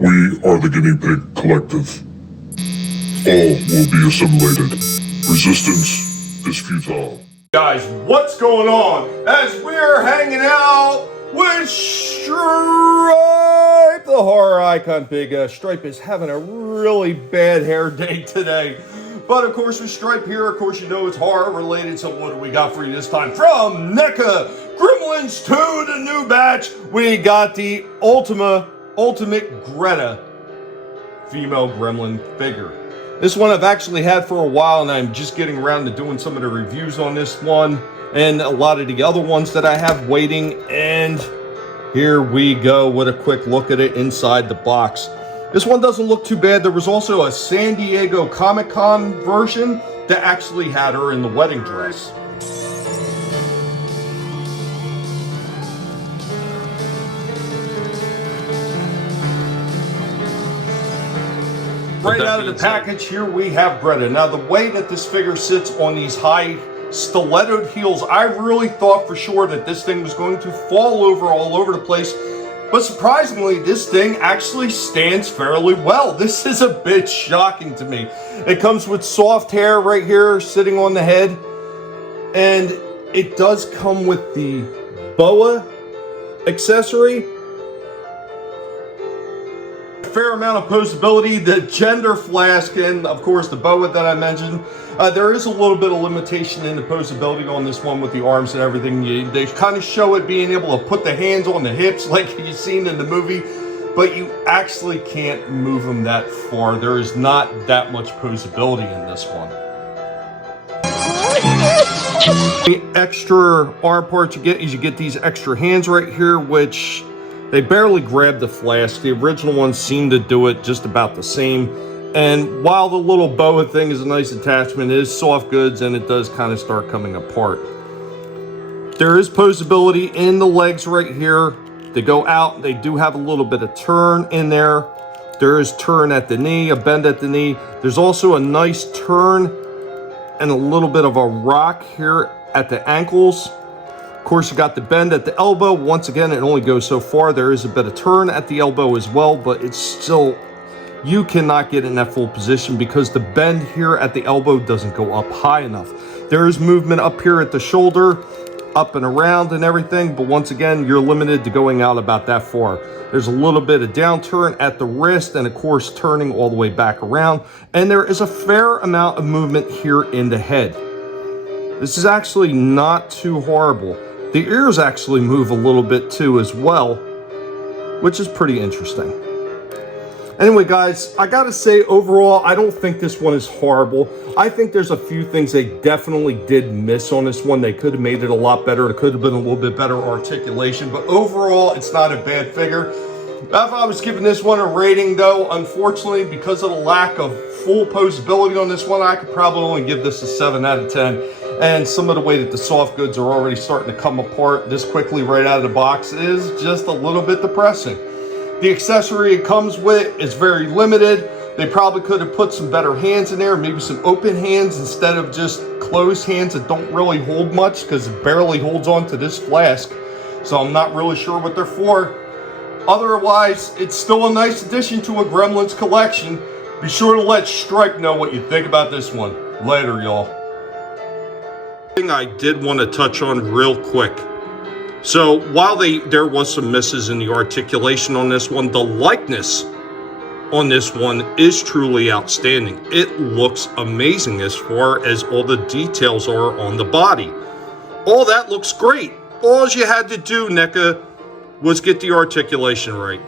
We are the Guinea Pig Collective. All will be assimilated. Resistance is futile. Guys, what's going on? As we're hanging out with Stripe, the horror icon. Big Stripe is having a really bad hair day today. But of course, with Stripe here, of course, you know it's horror related. So what do we got for you this time? From Neca, Gremlins 2, the new batch, we got the ultimate Greta female gremlin figure. This one I've actually had for a while, and I'm just getting around to doing some of the reviews on this one and a lot of the other ones that I have waiting. And here we go with a quick look at it inside the box. This one doesn't look too bad. There was also a San Diego Comic-Con version that actually had her in the wedding dress. Right out of the package, here we have Greta. Now, the way that this figure sits on these high stilettoed heels, I really thought for sure that this thing was going to fall over all over the place. But surprisingly, this thing actually stands fairly well. This is a bit shocking to me. It comes with soft hair right here sitting on the head. And it does come with the boa accessory. Fair amount of posability, the gender flask, and of course the boa that I mentioned. There is a little bit of limitation in the posability on this one with the arms and everything. They kind of show it being able to put the hands on the hips like you've seen in the movie, but you actually can't move them that far. There is not that much posability in this one. The extra arm part you get is you get these extra hands right here, which they barely grab the flask. The original ones seem to do it just about the same. And while the little boa thing is a nice attachment, it is soft goods and it does kind of start coming apart. There is posability in the legs right here. They go out. They do have a little bit of turn in there. There is turn at the knee, a bend at the knee. There's also a nice turn and a little bit of a rock here at the ankles. Of course, you got the bend at the elbow. Once again, it only goes so far. There is a bit of turn at the elbow as well, but it's still, you cannot get in that full position because the bend here at the elbow doesn't go up high enough. There is movement up here at the shoulder, up and around and everything, but once again, you're limited to going out about that far. There's a little bit of downturn at the wrist and of course, turning all the way back around. And there is a fair amount of movement here in the head. This is actually not too horrible. The ears actually move a little bit too as well, which is pretty interesting. Anyway, guys, I gotta say, overall, I don't think this one is horrible. I think there's a few things they definitely did miss on this one. They could have made it a lot better. It could have been a little bit better articulation, but overall, it's not a bad figure. If I was giving this one a rating, though, unfortunately, because of the lack of full posability on this one, I could probably only give this a 7 out of 10. And some of the way that the soft goods are already starting to come apart this quickly right out of the box is just a little bit depressing. The accessory it comes with is very limited. They probably could have put some better hands in there, maybe some open hands instead of just closed hands that don't really hold much because it barely holds on to this flask. So I'm not really sure what they're for. Otherwise, it's still a nice addition to a Gremlins collection. Be sure to let Stripe know what you think about this one. Later, y'all. I did want to touch on real quick. So while there was some misses in the articulation on this one, the likeness on this one is truly outstanding. It looks amazing as far as all the details are on the body. All that looks great. All you had to do, Neca, was get the articulation right.